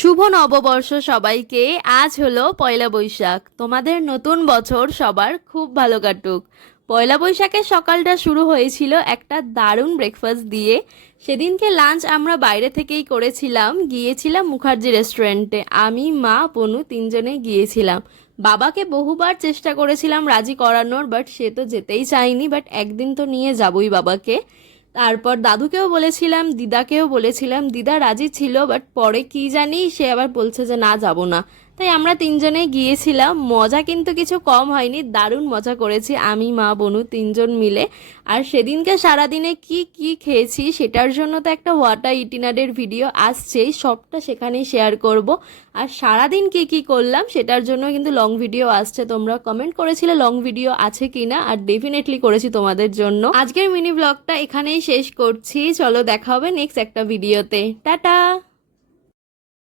শুভ নববর্ষ সবাইকে। আজ হলো পয়লা বৈশাখ। তোমাদের নতুন বছর সবার খুব ভালো কাটুক। পয়লা বৈশাখের সকালটা শুরু হয়েছিল একটা দারুণ ব্রেকফাস্ট দিয়ে। সেদিনকে লাঞ্চ আমরা বাইরে থেকেই করেছিলাম, গিয়েছিলাম মুখার্জি রেস্টুরেন্টে। আমি, মা, পনু তিনজনে গিয়েছিলাম। বাবাকে বহুবার চেষ্টা করেছিলাম রাজি করানোর, বাট সে তো যেতেই চায়নি। বাট একদিন তো নিয়ে যাবই বাবাকে। তারপর দাদুকেও বলেছিলাম, দিদাকেও বলেছিলাম, দিদা রাজি ছিল, বাট পরে কি জানি সে আবার বলছে যে না, যাব না। তাই আমরা তিনজনেই গিয়েছিলাম। মজা কিন্তু কিছু কম হয়নি, দারুণ মজা করেছি আমি, মা, বনু তিনজন মিলে। আর সেদিনকে সারাদিনে কি কি খেয়েছি সেটার জন্য তো একটা ওয়াটার ইটিনারের ভিডিও আসছেই, সবটা সেখানেই শেয়ার করব। আর সারাদিন কি কি করলাম সেটার জন্য কিন্তু লং ভিডিও আসছে। তোমরা কমেন্ট করেছিলে লং ভিডিও আছে কিনা, আর ডেফিনেটলি করেছি তোমাদের জন্য। আজকের মিনি ব্লগটা এখানেই শেষ করছি। চলো দেখা হবে নেক্সট একটা ভিডিওতে। টাটা।